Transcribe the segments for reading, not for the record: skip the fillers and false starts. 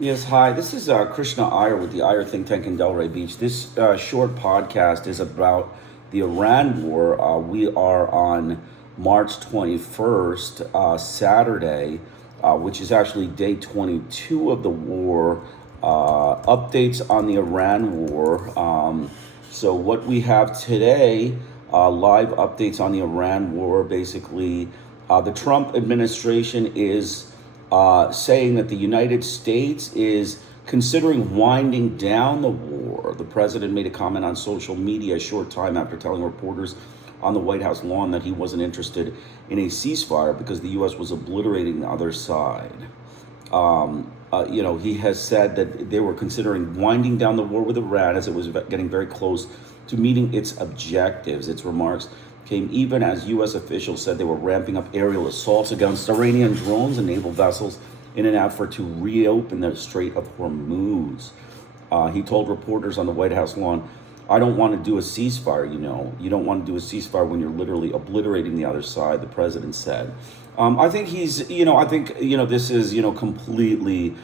Yes, hi. This is Krishna Iyer with the Iyer think tank in Delray Beach. This short podcast is about the Iran war. We are on March 21st, Saturday, which is actually day 22 of the war. Updates on the Iran war. So, what we have today, live updates on the Iran war. Basically, the Trump administration is saying that the United States is considering winding down the war. The president made a comment on social media a short time after telling reporters on the White House lawn that he wasn't interested in a ceasefire because the U.S. was obliterating the other side. He has said that they were considering winding down the war with Iran as it was getting very close to meeting its objectives. Its remarks came even as U.S. officials said they were ramping up aerial assaults against Iranian drones and naval vessels in an effort to reopen the Strait of Hormuz. He told reporters on the White House lawn, I don't want to do a ceasefire, you know. You don't want to do a ceasefire when you're literally obliterating the other side, the president said. I think this is, completely,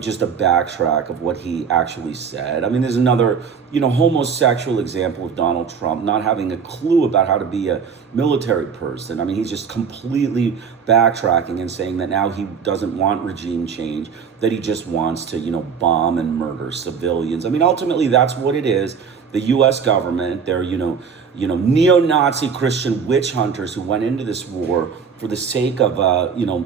just a backtrack of what he actually said. I mean, there's another, homosexual example of Donald Trump not having a clue about how to be a military person. I mean, he's just completely backtracking and saying that now he doesn't want regime change, that he just wants to, bomb and murder civilians. I mean, ultimately, that's what it is. The U.S. government, they're, neo-Nazi Christian witch hunters who went into this war for the sake of,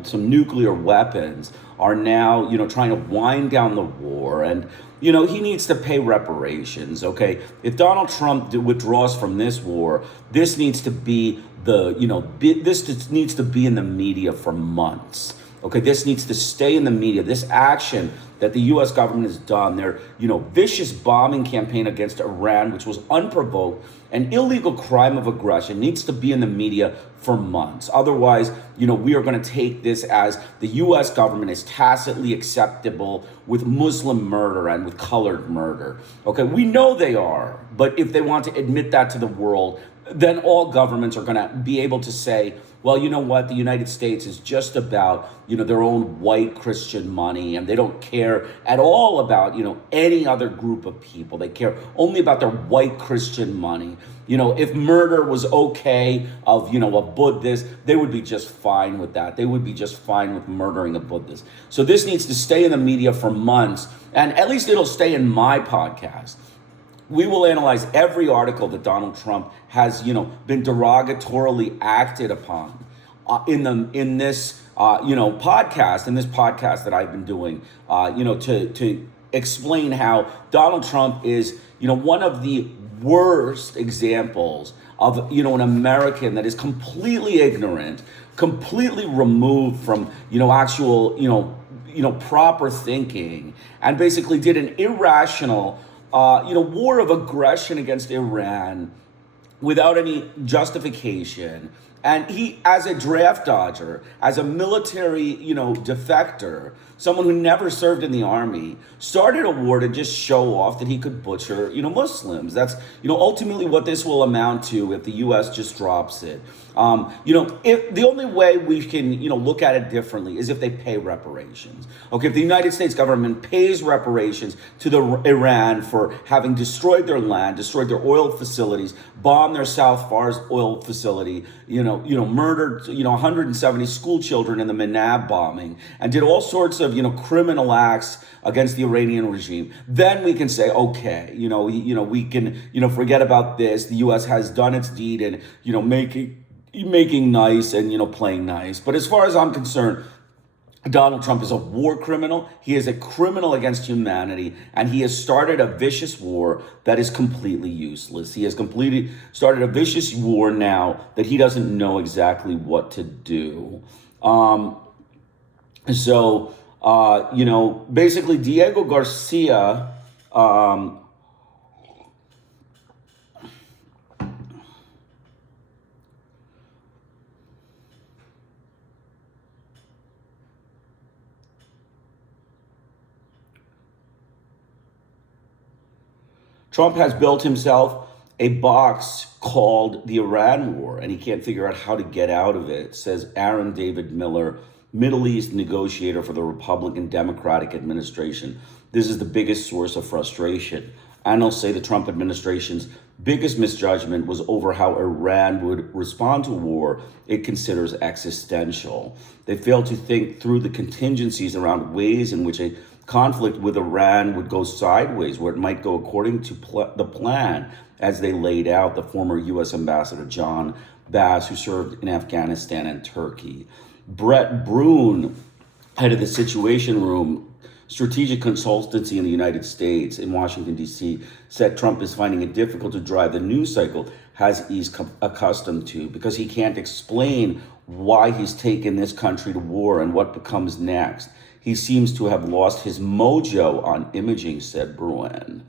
some nuclear weapons, are now, trying to wind down the war. And, he needs to pay reparations, okay? If Donald Trump withdraws from this war, this needs to be this needs to be in the media for months. Okay, this needs to stay in the media. This action that the U.S. government has done, their vicious bombing campaign against Iran, which was unprovoked, an illegal crime of aggression, needs to be in the media for months. Otherwise, we are going to take this as the U.S. government is tacitly acceptable with Muslim murder and with colored murder. Okay, we know they are, but if they want to admit that to the world, then all governments are going to be able to say, well, you know what, the United States is just about, their own white Christian money, and they don't care at all about, any other group of people. They care only about their white Christian money. If murder was okay of, a Buddhist, they would be just fine with that. They would be just fine with murdering a Buddhist. So this needs to stay in the media for months, and at least it'll stay in my podcast. We will analyze every article that Donald Trump has, been derogatorily acted upon in this podcast that I've been doing, to explain how Donald Trump is, one of the worst examples of, an American that is completely ignorant, completely removed from, actual, proper thinking, and basically did an irrational war of aggression against Iran without any justification. And he, as a draft dodger, as a military, defector, someone who never served in the army, started a war to just show off that he could butcher, Muslims. That's, ultimately what this will amount to if the U.S. just drops it. If the only way we can, look at it differently is if they pay reparations. Okay, if the United States government pays reparations to the Iran for having destroyed their land, destroyed their oil facilities, bombed their South Fars oil facility, murdered, 170 school children in the Manab bombing, and did all sorts of, criminal acts against the Iranian regime, then we can say, okay, we can, forget about this. The U.S. has done its deed and, making nice and, playing nice. But as far as I'm concerned, Donald Trump is a war criminal. He is a criminal against humanity, and he has started a vicious war that is completely useless. He has completely started a vicious war now that he doesn't know exactly what to do. Basically Diego Garcia, Trump has built himself a box called the Iran war, and he can't figure out how to get out of it, says Aaron David Miller Middle East negotiator for the Republican Democratic administration. This is the biggest source of frustration. Analysts say the Trump administration's biggest misjudgment was over how Iran would respond to war it considers existential. They failed to think through the contingencies around ways in which a conflict with Iran would go sideways, where it might go according to the plan as they laid out. The former U.S. Ambassador John Bass, who served in Afghanistan and Turkey. Brett Brune, head of the Situation Room, strategic consultancy in the United States in Washington, D.C., said Trump is finding it difficult to drive the news cycle as he's accustomed to because he can't explain why he's taken this country to war and what becomes next. He seems to have lost his mojo on imaging, said Bruin.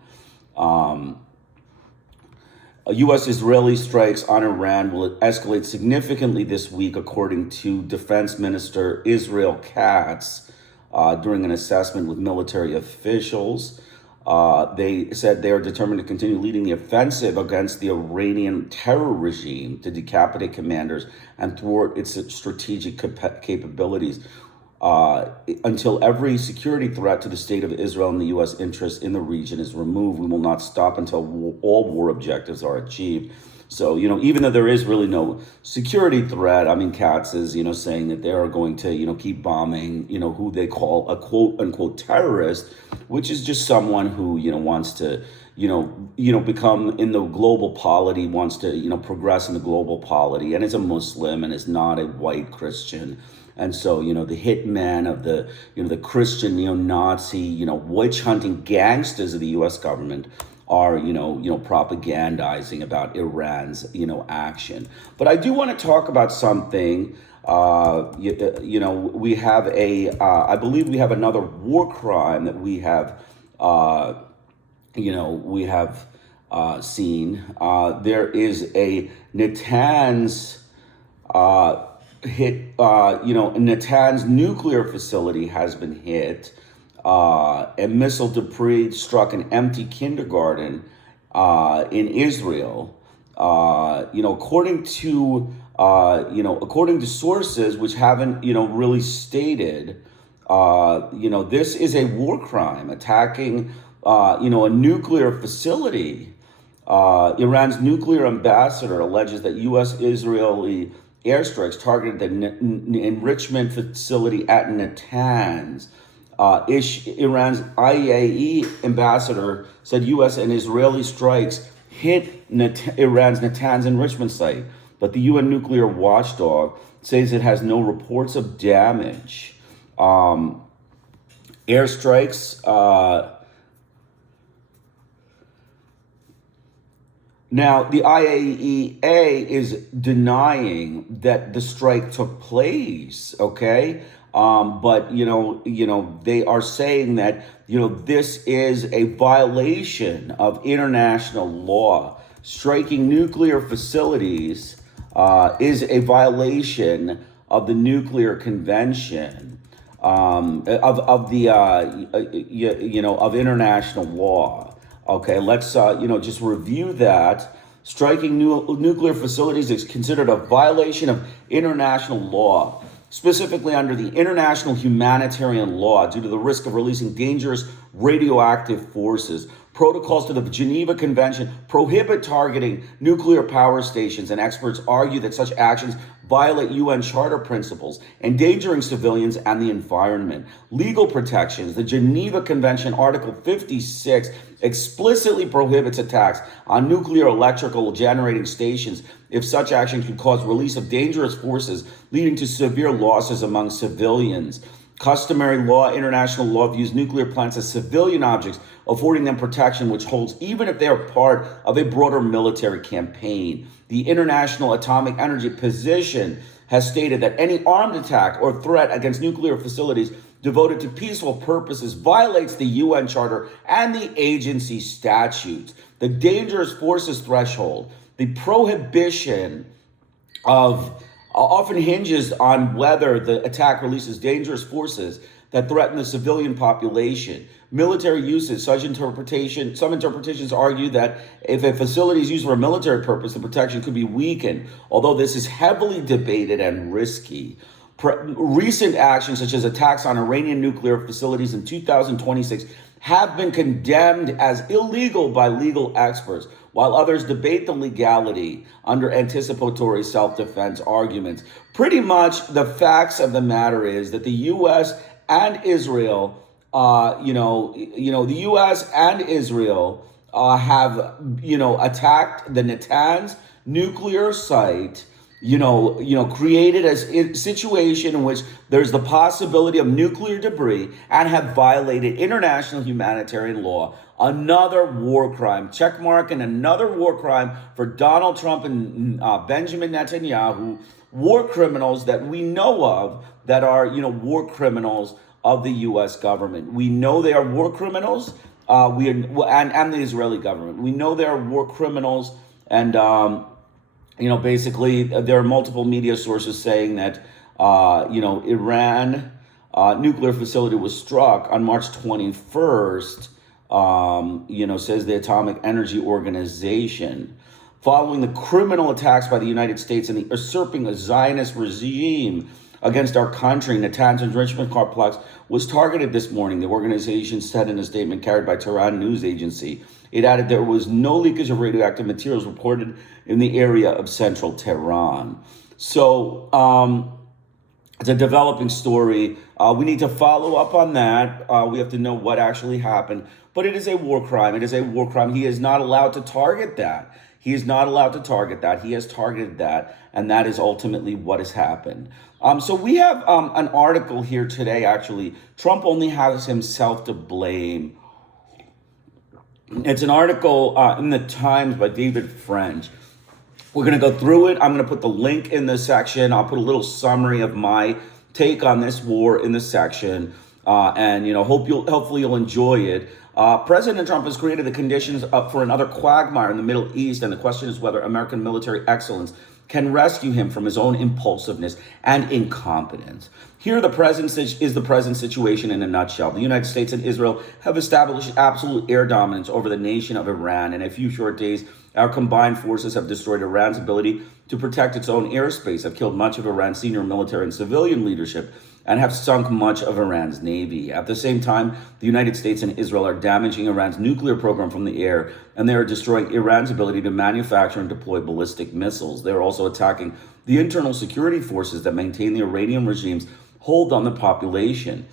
U.S.-Israeli strikes on Iran will escalate significantly this week, according to Defense Minister Israel Katz. During an assessment with military officials, they said they are determined to continue leading the offensive against the Iranian terror regime to decapitate commanders and thwart its strategic capabilities until every security threat to the state of Israel and the U.S. interests in the region is removed. We will not stop until all war objectives are achieved. So, even though there is really no security threat, I mean, Katz is, saying that they are going to, keep bombing, who they call a quote unquote terrorist, which is just someone who, wants to, become in the global polity, wants to, progress in the global polity, and is a Muslim and is not a white Christian. And so, the hitman of the, the Christian neo-Nazi, witch hunting gangsters of the U.S. government are, propagandizing about Iran's, action. But I do want to talk about something. We have I believe we have another war crime that we have, seen. There is a Natanz hit. Natanz nuclear facility has been hit. A missile debris struck an empty kindergarten in Israel. According to sources which haven't really stated, this is a war crime attacking a nuclear facility. Iran's nuclear ambassador alleges that U.S.-Israeli airstrikes targeted the enrichment facility at Natanz. Iran's IAEA ambassador said U.S. and Israeli strikes hit Iran's Natanz enrichment site, but the UN nuclear watchdog says it has no reports of damage. Airstrikes. Now, the IAEA is denying that the strike took place, okay? But they are saying that, this is a violation of international law. Striking nuclear facilities is a violation of the nuclear convention, of international law. Okay, let's, just review that. Striking nuclear facilities is considered a violation of international law, specifically under the international humanitarian law, due to the risk of releasing dangerous radioactive forces. Protocols to the Geneva Convention prohibit targeting nuclear power stations, and experts argue that such actions violate UN Charter principles, endangering civilians and the environment. Legal protections. The Geneva Convention, Article 56, explicitly prohibits attacks on nuclear electrical generating stations if such action could cause release of dangerous forces leading to severe losses among civilians. Customary law, international law, views nuclear plants as civilian objects, affording them protection which holds even if they are part of a broader military campaign. The International Atomic Energy Position has stated that any armed attack or threat against nuclear facilities devoted to peaceful purposes violates the UN Charter and the agency statutes. The dangerous forces threshold, the prohibition of often hinges on whether the attack releases dangerous forces that threaten the civilian population. Military uses, some interpretations argue that if a facility is used for a military purpose, the protection could be weakened, although this is heavily debated and risky. Recent actions, such as attacks on Iranian nuclear facilities in 2026, have been condemned as illegal by legal experts, while others debate the legality under anticipatory self-defense arguments. Pretty much the facts of the matter is that the U.S. and Israel, the U.S. and Israel have, attacked the Natanz nuclear site, created a situation in which there's the possibility of nuclear debris and have violated international humanitarian law. Another war crime, check mark, and another war crime for Donald Trump and Benjamin Netanyahu, war criminals that we know of that are, war criminals of the U.S. government. We know they are war criminals, and the Israeli government. We know they are war criminals, and basically, there are multiple media sources saying that, Iran nuclear facility was struck on March 21st, says the Atomic Energy Organization, following the criminal attacks by the United States and the usurping a Zionist regime against our country. Natanz enrichment complex was targeted this morning, the organization said in a statement carried by Tehran news agency. It added there was no leakage of radioactive materials reported in the area of central Tehran. So it's a developing story. We need to follow up on that. We have to know what actually happened. But it is a war crime. It is a war crime. He is not allowed to target that. He is not allowed to target that. He has targeted that. And that is ultimately what has happened. So we have an article here today, actually. Trump only has himself to blame. It's an article in the Times by David French. We're going to go through it. I'm going to put the link in the section. I'll put a little summary of my take on this war in the section. Hopefully you'll enjoy it. President Trump has created the conditions up for another quagmire in the Middle East, and the question is whether American military excellence can rescue him from his own impulsiveness and incompetence. Here, the present situation in a nutshell. The United States and Israel have established absolute air dominance over the nation of Iran. In a few short days, our combined forces have destroyed Iran's ability to protect its own airspace, have killed much of Iran's senior military and civilian leadership, and have sunk much of Iran's navy. At the same time, the United States and Israel are damaging Iran's nuclear program from the air, and they are destroying Iran's ability to manufacture and deploy ballistic missiles. They are also attacking the internal security forces that maintain the Iranian regime's hold on the population.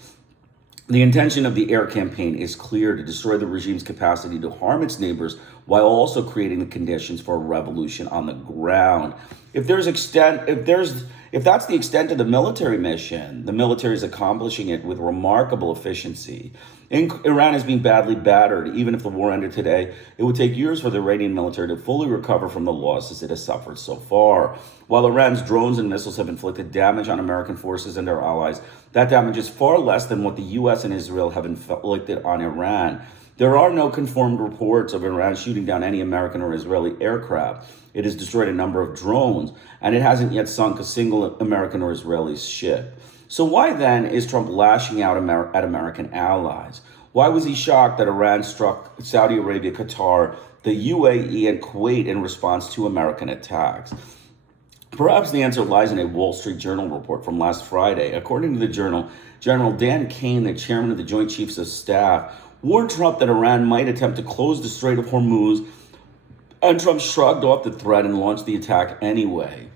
The intention of the air campaign is clear: to destroy the regime's capacity to harm its neighbors while also creating the conditions for a revolution on the ground. If that's the extent of the military mission, the military is accomplishing it with remarkable efficiency. Iran is being badly battered. Even if the war ended today, it would take years for the Iranian military to fully recover from the losses it has suffered so far. While Iran's drones and missiles have inflicted damage on American forces and their allies, that damage is far less than what the U.S. and Israel have inflicted on Iran. There are no confirmed reports of Iran shooting down any American or Israeli aircraft. It has destroyed a number of drones, and it hasn't yet sunk a single American or Israeli ship. So why then is Trump lashing out at American allies? Why was he shocked that Iran struck Saudi Arabia, Qatar, the UAE, and Kuwait in response to American attacks? Perhaps the answer lies in a Wall Street Journal report from last Friday. According to the journal, General Dan Kane, the chairman of the Joint Chiefs of Staff, warned Trump that Iran might attempt to close the Strait of Hormuz, and Trump shrugged off the threat and launched the attack anyway.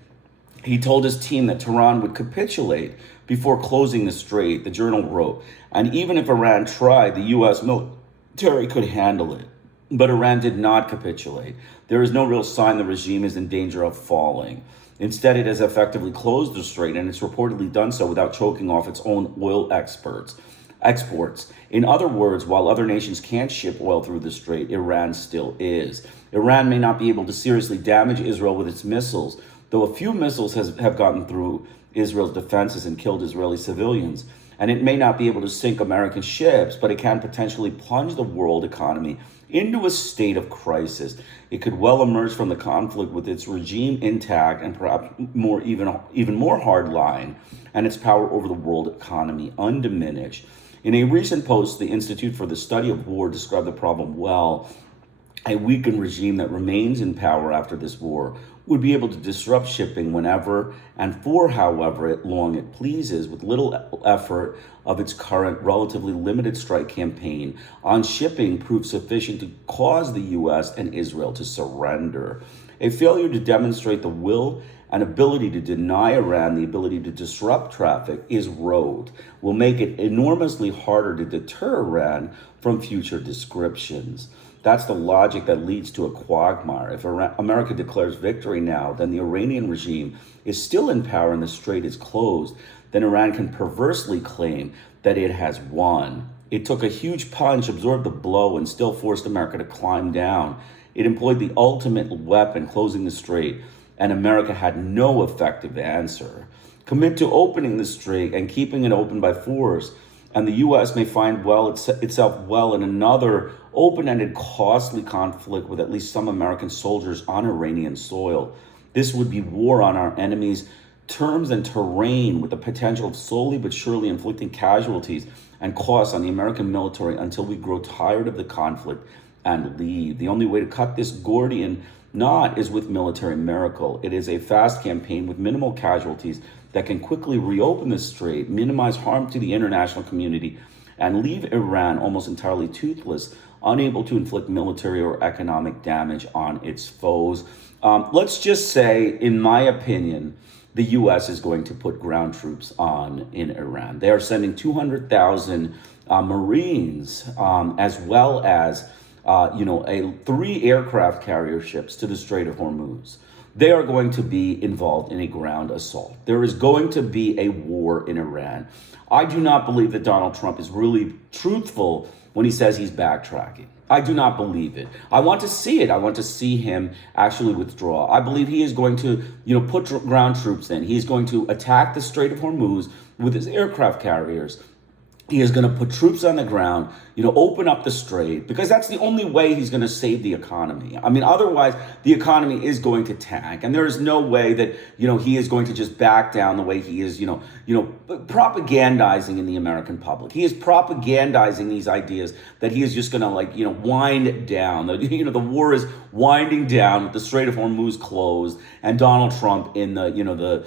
He told his team that Tehran would capitulate before closing the strait, the journal wrote. And even if Iran tried, the U.S. military could handle it. But Iran did not capitulate. There is no real sign the regime is in danger of falling. Instead, it has effectively closed the strait, and it's reportedly done so without choking off its own oil exports. In other words, while other nations can't ship oil through the strait, Iran still is. Iran may not be able to seriously damage Israel with its missiles, though a few missiles have gotten through Israel's defenses and killed Israeli civilians. And it may not be able to sink American ships, but it can potentially plunge the world economy into a state of crisis. It could well emerge from the conflict with its regime intact and perhaps even more hardline, and its power over the world economy undiminished. In a recent post, the Institute for the Study of War described the problem well. a weakened regime that remains in power after this war would be able to disrupt shipping whenever and for however long it pleases, with little effort of its current relatively limited strike campaign on shipping proved sufficient to cause the US and Israel to surrender. A failure to demonstrate the will and ability to deny Iran the ability to disrupt traffic is road, will make it enormously harder to deter Iran from future descriptions. That's the logic that leads to a quagmire. If America declares victory now, then the Iranian regime is still in power and the strait is closed, then Iran can perversely claim that it has won. It took a huge punch, absorbed the blow, and still forced America to climb down. It employed the ultimate weapon, closing the strait, and America had no effective answer. Commit to opening the strait and keeping it open by force, and the U.S. may find itself well in another open-ended, costly conflict with at least some American soldiers on Iranian soil. This would be war on our enemies' terms and terrain, with the potential of slowly but surely inflicting casualties and costs on the American military until we grow tired of the conflict and leave. The only way to cut this Gordian knot is with military miracle. It is a fast campaign with minimal casualties that can quickly reopen the strait, minimize harm to the international community, and leave Iran almost entirely toothless, unable to inflict military or economic damage on its foes. Let's just say, in my opinion, the U.S. is going to put ground troops on in Iran. They are sending 200,000 Marines, as well as 3 aircraft carrier ships to the Strait of Hormuz. They are going to be involved in a ground assault. There is going to be a war in Iran. I do not believe that Donald Trump is really truthful when he says he's backtracking. I do not believe it. I want to see it. I want to see him actually withdraw. I believe he is going to, put ground troops in. He's going to attack the Strait of Hormuz with his aircraft carriers. He is going to put troops on the ground, open up the strait, because that's the only way he's going to save the economy. I mean, otherwise, the economy is going to tank. And there is no way that, he is going to just back down the way he is, propagandizing in the American public. He is propagandizing these ideas that he is just going to, wind down. The war is winding down with the Strait of Hormuz closed and Donald Trump in the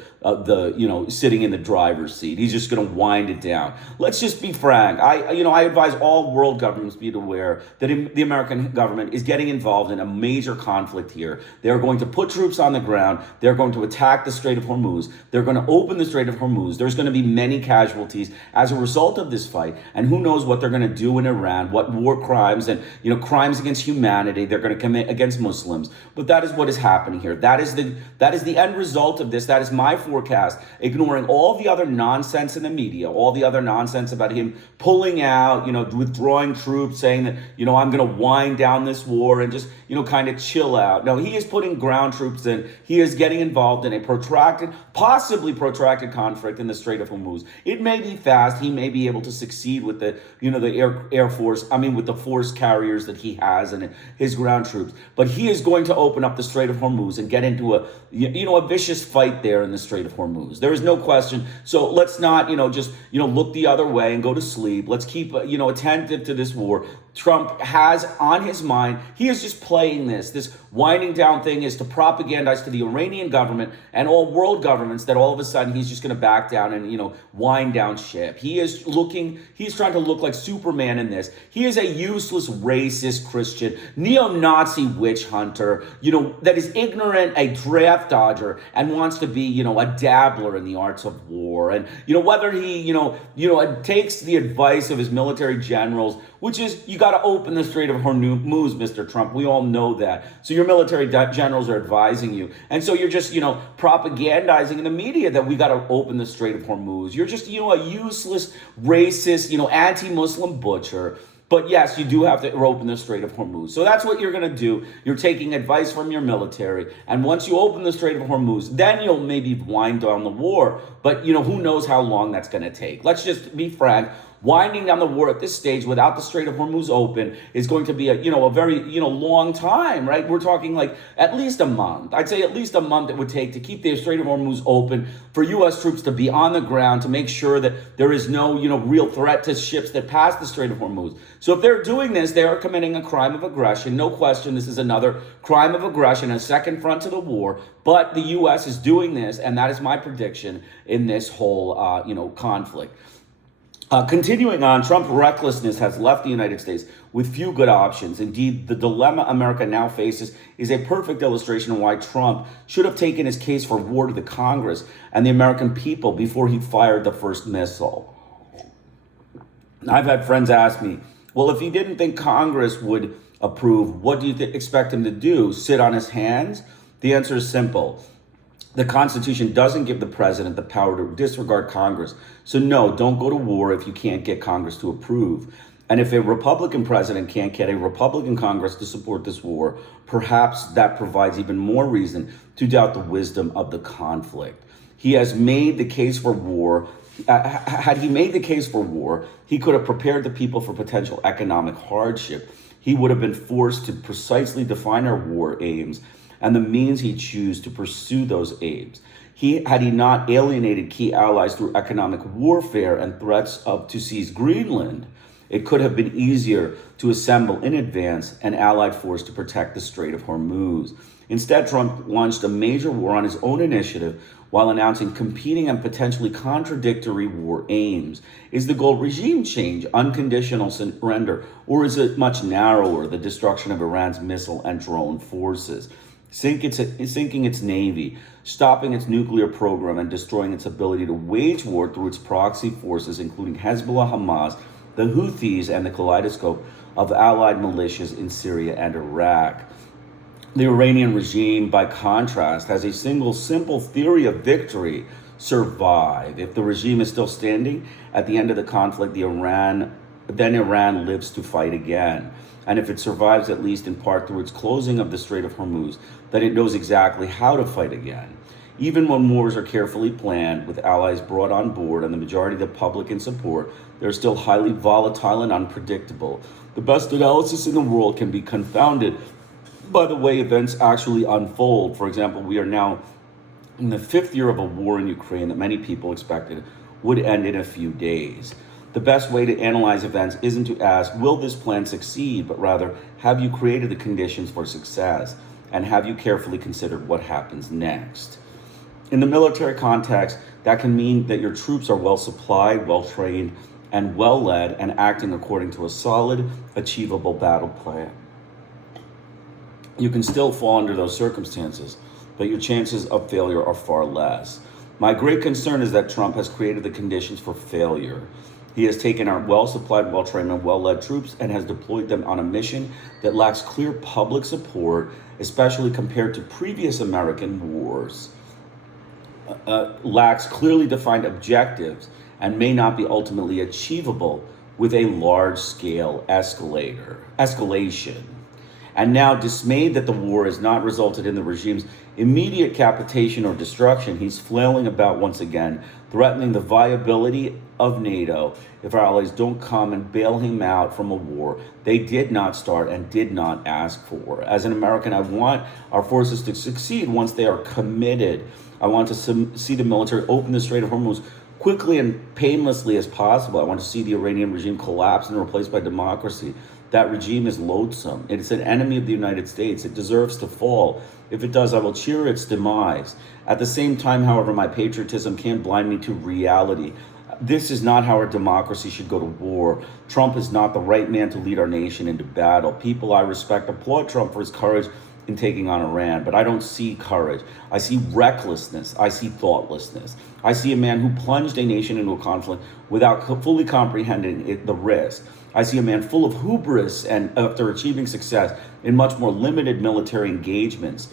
sitting in the driver's seat. He's just going to wind it down. Let's just be frank. I advise all world governments be aware that the American government is getting involved in a major conflict here. They're going to put troops on the ground. They're going to attack the Strait of Hormuz. They're going to open the Strait of Hormuz. There's going to be many casualties as a result of this fight. And who knows what they're going to do in Iran, what war crimes and crimes against humanity they're going to commit against Muslims. But that is what is happening here. That is the end result of this. That is my forecast, ignoring all the other nonsense in the media, all the other nonsense about him pulling out, withdrawing troops, saying that, I'm going to wind down this war and just, kind of chill out. No, he is putting ground troops in. He is getting involved in a possibly protracted conflict in the Strait of Hormuz. It may be fast. He may be able to succeed with the, the Air Force, with the force carriers that he has and his ground troops. But he is going to open up the Strait of Hormuz and get into a vicious fight there in the Strait of Hormuz. There is no question. So let's not, just, look the other way and go to sleep. Let's keep, attentive to this war. Trump has on his mind, he is just playing this winding down thing is to propagandize to the Iranian government and all world governments that all of a sudden he's just going to back down and, wind down ship. He's trying to look like Superman in this. He is a useless, racist Christian, neo-Nazi witch hunter, that is ignorant, a draft dodger, and wants to be, a dabbler in the arts of war. And, whether he, takes the advice of his military generals, which is, you got to open the Strait of Hormuz, Mr. Trump. We all know that. So your military generals are advising you. And so you're just, propagandizing in the media that we got to open the Strait of Hormuz. You're just, a useless, racist, anti-Muslim butcher. But yes, you do have to open the Strait of Hormuz. So that's what you're going to do. You're taking advice from your military. And once you open the Strait of Hormuz, then you'll maybe wind down the war. But, who knows how long that's going to take. Let's just be frank. Winding down the war at this stage without the Strait of Hormuz open is going to be a very long time, right? We're talking like at least a month. I'd say at least a month it would take to keep the Strait of Hormuz open for U.S. troops to be on the ground to make sure that there is no real threat to ships that pass the Strait of Hormuz. So if they're doing this, they are committing a crime of aggression. No question, this is another crime of aggression, a second front to the war. But the U.S. is doing this, and that is my prediction in this whole conflict. Continuing on, Trump's recklessness has left the United States with few good options. Indeed, the dilemma America now faces is a perfect illustration of why Trump should have taken his case for war to the Congress and the American people before he fired the first missile. I've had friends ask me, well, if he didn't think Congress would approve, what do you expect him to do? Sit on his hands? The answer is simple. The Constitution doesn't give the president the power to disregard Congress. So no, don't go to war if you can't get Congress to approve. And if a Republican president can't get a Republican Congress to support this war, perhaps that provides even more reason to doubt the wisdom of the conflict. He has made the case for war. Had he made the case for war, he could have prepared the people for potential economic hardship. He would have been forced to precisely define our war aims and the means he'd choose to pursue those aims. Had he not alienated key allies through economic warfare and threats to seize Greenland, it could have been easier to assemble in advance an allied force to protect the Strait of Hormuz. Instead, Trump launched a major war on his own initiative while announcing competing and potentially contradictory war aims. Is the goal regime change, unconditional surrender, or is it much narrower, the destruction of Iran's missile and drone forces? Sinking its navy, stopping its nuclear program, and destroying its ability to wage war through its proxy forces, including Hezbollah, Hamas, the Houthis, and the kaleidoscope of allied militias in Syria and Iraq. The Iranian regime, by contrast, has a single simple theory of victory: survive. If the regime is still standing at the end of the conflict, then Iran lives to fight again. And if it survives, at least in part through its closing of the Strait of Hormuz, then it knows exactly how to fight again. Even when wars are carefully planned, with allies brought on board and the majority of the public in support, they're still highly volatile and unpredictable. The best analysis in the world can be confounded by the way events actually unfold. For example, we are now in the 5th year of a war in Ukraine that many people expected would end in a few days. The best way to analyze events isn't to ask, will this plan succeed, but rather, have you created the conditions for success? And have you carefully considered what happens next? In the military context, that can mean that your troops are well supplied, well trained, and well led, and acting according to a solid, achievable battle plan. You can still fall under those circumstances, but your chances of failure are far less. My great concern is that Trump has created the conditions for failure. He has taken our well-supplied, well-trained, and well-led troops and has deployed them on a mission that lacks clear public support, especially compared to previous American wars, lacks clearly defined objectives, and may not be ultimately achievable with a large-scale escalation. And now, dismayed that the war has not resulted in the regime's immediate capitation or destruction, he's flailing about once again, threatening the viability of NATO if our allies don't come and bail him out from a war they did not start and did not ask for. As an American, I want our forces to succeed once they are committed. I want to see the military open the Strait of Hormuz quickly and painlessly as possible. I want to see the Iranian regime collapse and replaced by democracy. That regime is loathsome. It is an enemy of the United States. It deserves to fall. If it does, I will cheer its demise. At the same time, however, my patriotism can't blind me to reality. This is not how our democracy should go to war. Trump is not the right man to lead our nation into battle. People I respect applaud Trump for his courage in taking on Iran, but I don't see courage. I see recklessness. I see thoughtlessness. I see a man who plunged a nation into a conflict without fully comprehending the risk. I see a man full of hubris and after achieving success in much more limited military engagements.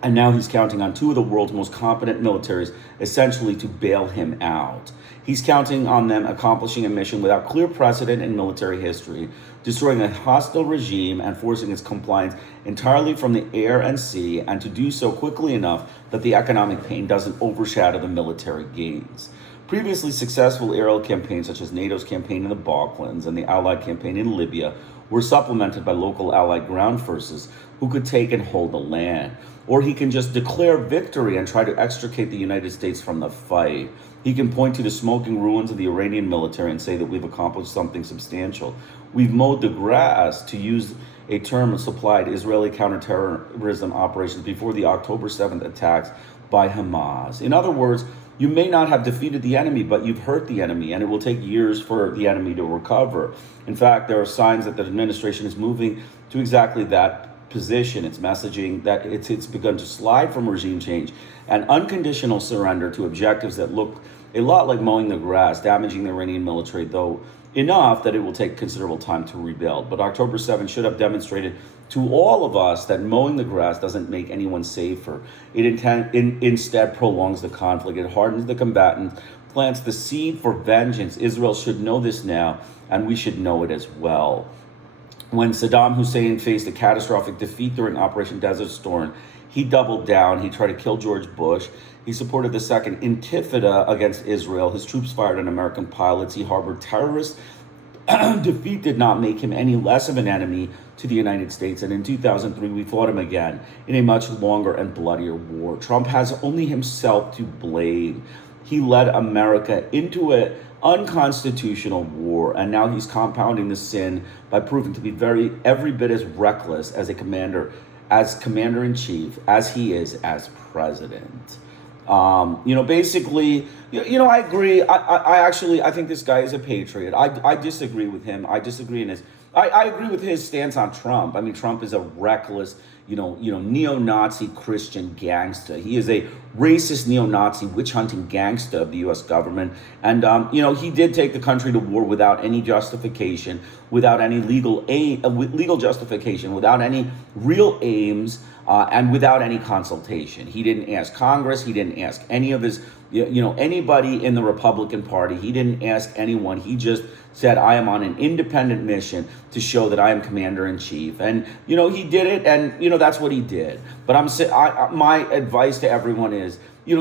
And now he's counting on two of the world's most competent militaries essentially to bail him out. He's counting on them accomplishing a mission without clear precedent in military history, destroying a hostile regime and forcing its compliance entirely from the air and sea, and to do so quickly enough that the economic pain doesn't overshadow the military gains. Previously successful aerial campaigns, such as NATO's campaign in the Balkans and the Allied campaign in Libya, were supplemented by local Allied ground forces who could take and hold the land. Or he can just declare victory and try to extricate the United States from the fight. He can point to the smoking ruins of the Iranian military and say that we've accomplished something substantial. We've mowed the grass, to use a term supplied Israeli counterterrorism operations before the October 7th attacks by Hamas. In other words, you may not have defeated the enemy, but you've hurt the enemy, and it will take years for the enemy to recover. In fact, there are signs that the administration is moving to exactly that position. It's messaging that it's begun to slide from regime change and unconditional surrender to objectives that look a lot like mowing the grass, damaging the Iranian military, though enough that it will take considerable time to rebuild. But October 7th should have demonstrated to all of us that mowing the grass doesn't make anyone safer. It instead prolongs the conflict. It hardens the combatants, plants the seed for vengeance. Israel should know this now, and we should know it as well. When Saddam Hussein faced a catastrophic defeat during Operation Desert Storm, he doubled down. He tried to kill George Bush. He supported the second intifada against Israel. His troops fired on American pilots. He harbored terrorists. Defeat did not make him any less of an enemy to the United States. And in 2003, we fought him again in a much longer and bloodier war. Trump has only himself to blame. He led America into an unconstitutional war, and now he's compounding the sin by proving to be every bit as reckless as commander-in-chief as he is as president. Basically, I agree. I think this guy is a patriot. I disagree with him. I agree with his stance on Trump. I mean, Trump is a reckless, neo-Nazi Christian gangster. He is a racist neo-Nazi witch-hunting gangster of the U.S. government. And, he did take the country to war without any justification, without any legal justification, without any real aims, and without any consultation. He didn't ask Congress. He didn't ask any of his, anybody in the Republican Party. He didn't ask anyone. He just said, I am on an independent mission to show that I am commander-in-chief. And, he did it, and, that's what he did. But my advice to everyone is,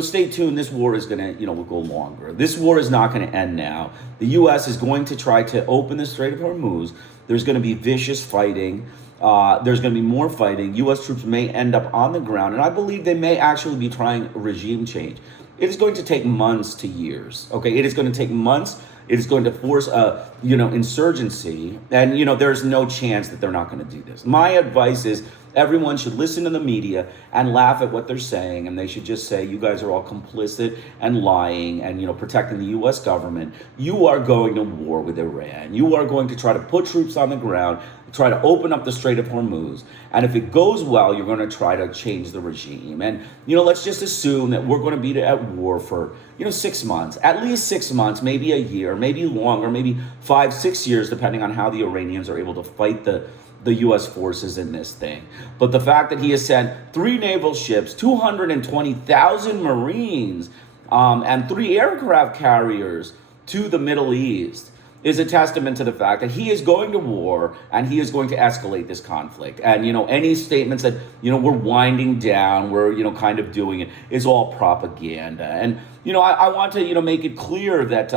stay tuned. This war is going to, will go longer. This war is not going to end now. The U.S. is going to try to open the Strait of Hormuz. There's going to be vicious fighting. There's going to be more fighting. U.S. troops may end up on the ground, and I believe they may actually be trying regime change. It is going to take months to years. Okay, it is going to take months. It is going to force a insurgency, and there's no chance that they're not going to do this. My advice is everyone should listen to the media and laugh at what they're saying, and they should just say, you guys are all complicit and lying and protecting the U.S. government. You are going to war with Iran. You are going to try to put troops on the ground, try to open up the Strait of Hormuz, and if it goes well, you're going to try to change the regime. And let's just assume that we're going to be at war for 6 months, at least 6 months, maybe a year, maybe longer, maybe 5-6 years, depending on how the Iranians are able to fight the U.S. forces in this thing. But the fact that he has sent 3 naval ships, 220,000 Marines, and 3 aircraft carriers to the Middle East is a testament to the fact that he is going to war and he is going to escalate this conflict. And, any statements that, we're winding down, we're, kind of doing it, is all propaganda. And, I want to, make it clear that,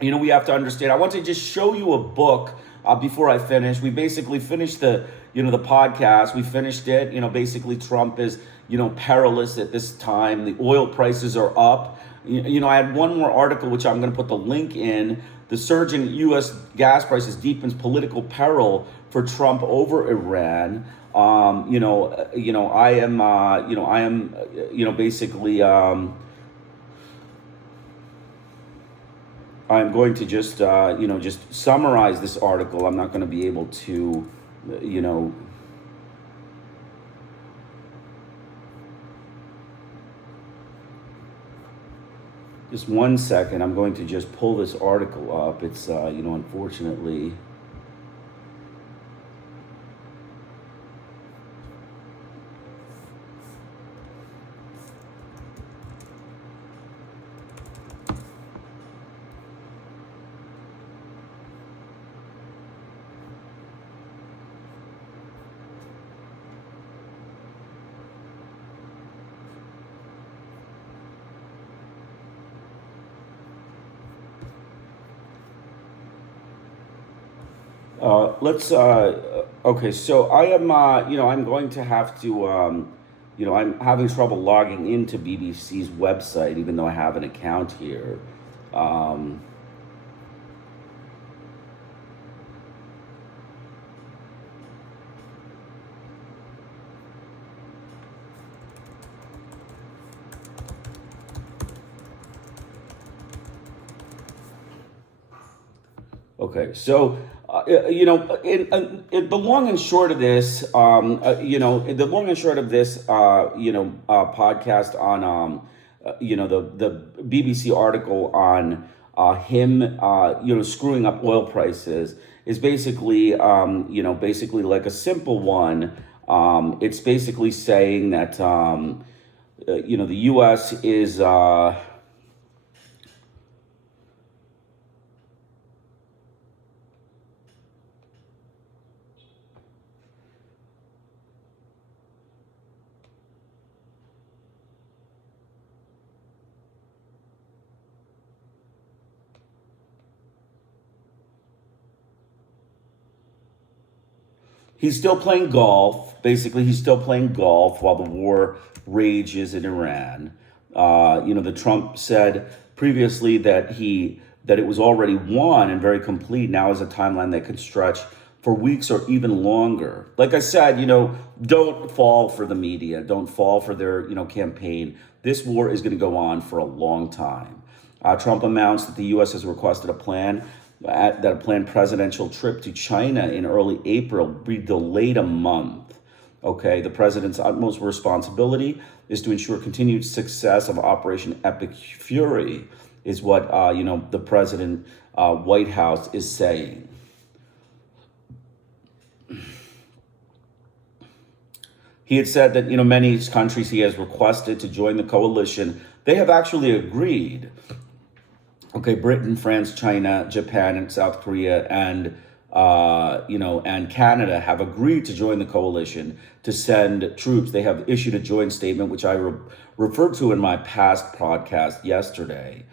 we have to understand. I want to just show you a book before I finish. We basically finished the podcast. We finished it. Basically Trump is, perilous at this time. The oil prices are up. I had one more article, which I'm going to put the link in. The surge in U.S. gas prices deepens political peril for Trump over Iran. Basically, I'm going to just summarize this article. I'm not going to be able to, just 1 second. I'm going to just pull this article up. It's, unfortunately, Let's. Okay, so I am. I'm going to have to. I'm having trouble logging into BBC's website, even though I have an account here. Um, Okay, so in the long and short of this, the long and short of this, podcast on, the BBC article on him, screwing up oil prices is basically, basically like a simple one. It's basically saying that, the U.S. is. He's still playing golf. Basically, he's still playing golf while the war rages in Iran. The Trump said previously that it was already won and very complete. Now is a timeline that could stretch for weeks or even longer. Like I said, don't fall for the media. Don't fall for their campaign. This war is going to go on for a long time. Trump announced that the U.S. has requested that a planned presidential trip to China in early April be delayed a month. Okay, the president's utmost responsibility is to ensure continued success of Operation Epic Fury, is what the president White House is saying. He had said that many countries he has requested to join the coalition, they have actually agreed. Okay, Britain, France, China, Japan, and South Korea, and and Canada have agreed to join the coalition to send troops. They have issued a joint statement, which I referred to in my past podcast yesterday.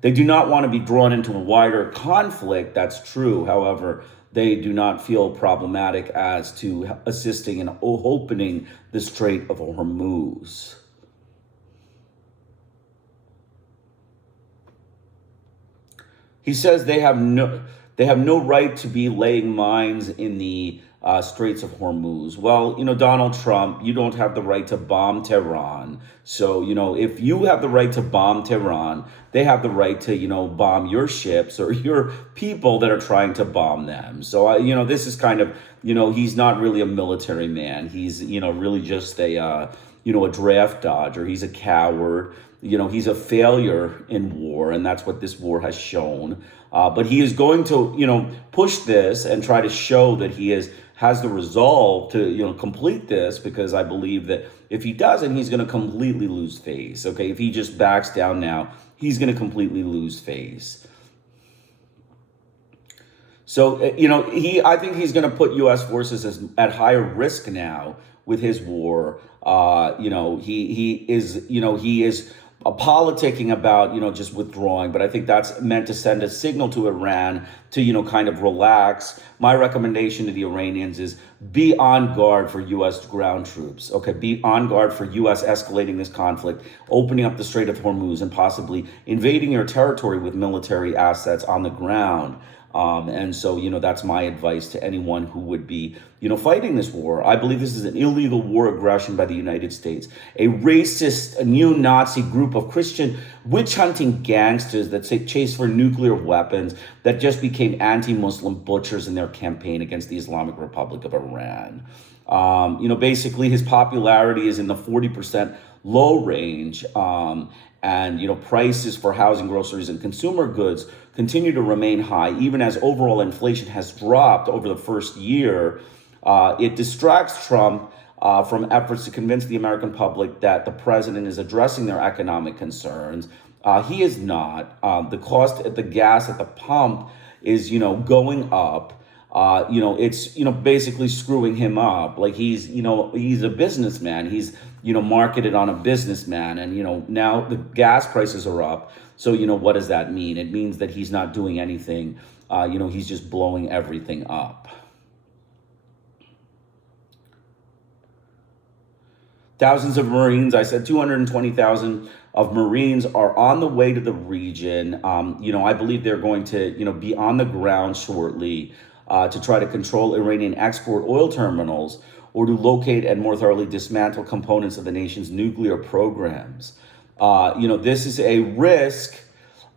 They do not want to be drawn into a wider conflict. That's true. However, they do not feel problematic as to assisting in opening the Strait of Hormuz. He says they have no right to be laying mines in the Straits of Hormuz. Well, Donald Trump, you don't have the right to bomb Tehran. So, if you have the right to bomb Tehran, they have the right to, bomb your ships or your people that are trying to bomb them. So, this is kind of, he's not really a military man. He's, really just a draft dodger. He's a coward. He's a failure in war, and that's what this war has shown. But he is going to, push this and try to show that has the resolve to, complete this, because I believe that if he doesn't, he's going to completely lose face. Okay, if he just backs down now, he's going to completely lose face. So, I think he's going to put U.S. forces at higher risk now with his war. He is politicking about, just withdrawing, but I think that's meant to send a signal to Iran to, kind of relax. My recommendation to the Iranians is be on guard for U.S. ground troops. Okay, be on guard for U.S. escalating this conflict, opening up the Strait of Hormuz, and possibly invading your territory with military assets on the ground. And so, that's my advice to anyone who would be, fighting this war. I believe this is an illegal war aggression by the United States, a racist, a neo-Nazi group of Christian witch-hunting gangsters that chase for nuclear weapons that just became anti-Muslim butchers in their campaign against the Islamic Republic of Iran. Basically his popularity is in the 40% low range. And prices for housing, groceries, and consumer goods continue to remain high, even as overall inflation has dropped over the first year. It distracts Trump from efforts to convince the American public that the president is addressing their economic concerns. He is not. The cost at the gas at the pump is, going up. it's, basically screwing him up. Like he's a businessman. He's, marketed on a businessman. And, now the gas prices are up. So, what does that mean? It means that he's not doing anything. He's just blowing everything up. Thousands of Marines, I said 220,000 of Marines are on the way to the region. I believe they're going to, be on the ground shortly to try to control Iranian export oil terminals or to locate and more thoroughly dismantle components of the nation's nuclear programs. This is a risk,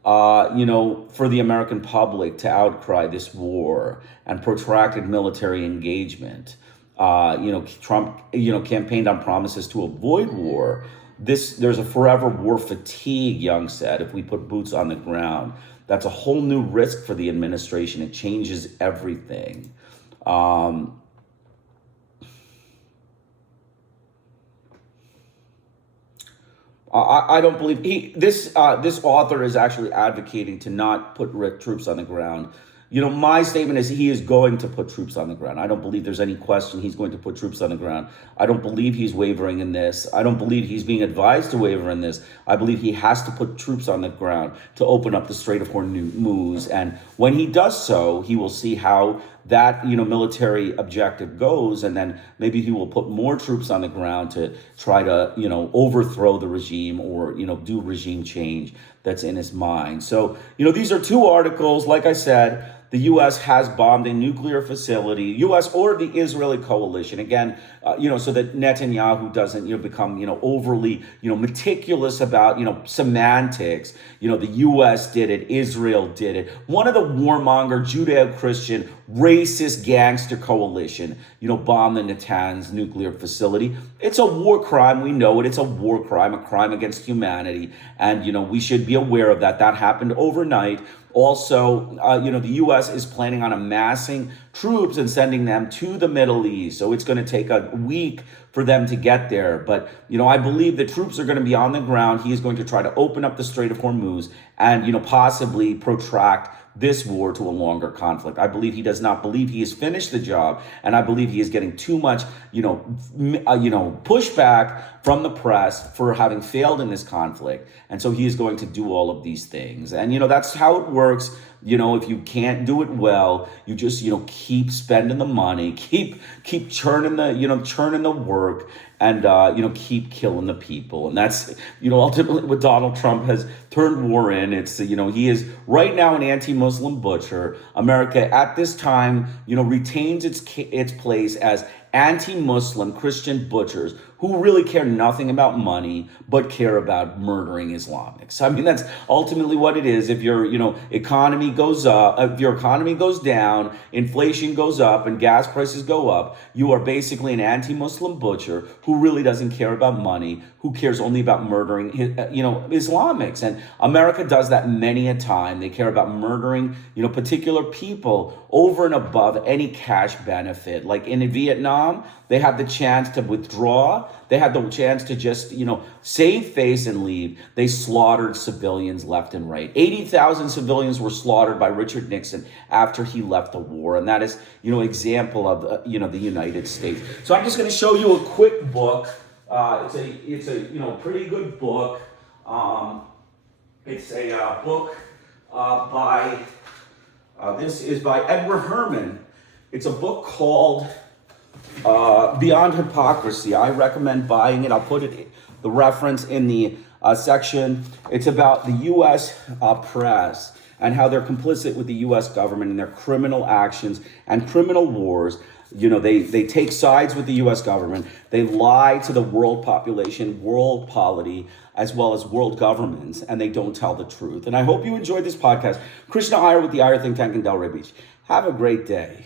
for the American public to outcry this war and protracted military engagement. Trump, campaigned on promises to avoid war. There's a forever war fatigue, Young said, if we put boots on the ground. That's a whole new risk for the administration. It changes everything. I don't believe this author is actually advocating to not put troops on the ground. My statement is he is going to put troops on the ground. I don't believe there's any question he's going to put troops on the ground. I don't believe he's wavering in this. I don't believe he's being advised to waver in this. I believe he has to put troops on the ground to open up the Strait of Hormuz. And when he does so, he will see how that, military objective goes. And then maybe he will put more troops on the ground to try to, overthrow the regime or, do regime change that's in his mind. So, these are two articles. Like I said, the U.S. has bombed a nuclear facility, U.S. or the Israeli coalition, again, so that Netanyahu doesn't, become, overly, meticulous about, semantics. The U.S. did it, Israel did it. One of the warmonger Judeo-Christian racist gangster coalition, bombed the Natanz nuclear facility. It's a war crime. We know it. It's a war crime, a crime against humanity. And, we should be aware of that. That happened overnight. Also, the U.S. is planning on amassing troops and sending them to the Middle East. So it's going to take a week for them to get there. But, I believe the troops are going to be on the ground. He is going to try to open up the Strait of Hormuz and, possibly protract this war to a longer conflict. I believe he does not believe he has finished the job. And I believe he is getting too much, pushback from the press for having failed in this conflict. And so he is going to do all of these things. And, that's how it works. If you can't do it well, you just, keep spending the money, keep churning the work and, keep killing the people. And that's, ultimately what Donald Trump has turned war in. It's, he is right now an anti-Muslim butcher. America at this time, retains its place as anti-Muslim Christian butchers who really care nothing about money, but care about murdering Islamics. I mean, that's ultimately what it is. If your, economy goes up, if your economy goes down, inflation goes up, and gas prices go up, you are basically an anti-Muslim butcher who really doesn't care about money, who cares only about murdering, Islamics. And America does that many a time. They care about murdering, particular people over and above any cash benefit. Like in Vietnam, they had the chance to withdraw. They had the chance to just, save face and leave. They slaughtered civilians left and right. 80,000 civilians were slaughtered by Richard Nixon after he left the war. And that is, example of, the United States. So I'm just going to show you a quick book. It's a pretty good book. It's a book by, this is by Edward Herman. It's a book called Beyond Hypocrisy. I recommend buying it. I'll put the reference in the section. It's about the U.S. Press and how they're complicit with the U.S. government in their criminal actions and criminal wars. They take sides with the U.S. government. They lie to the world population, world polity, as well as world governments, and they don't tell the truth. And I hope you enjoyed this podcast. Krishna Iyer with the Iyer Think Tank in Delray Beach. Have a great day.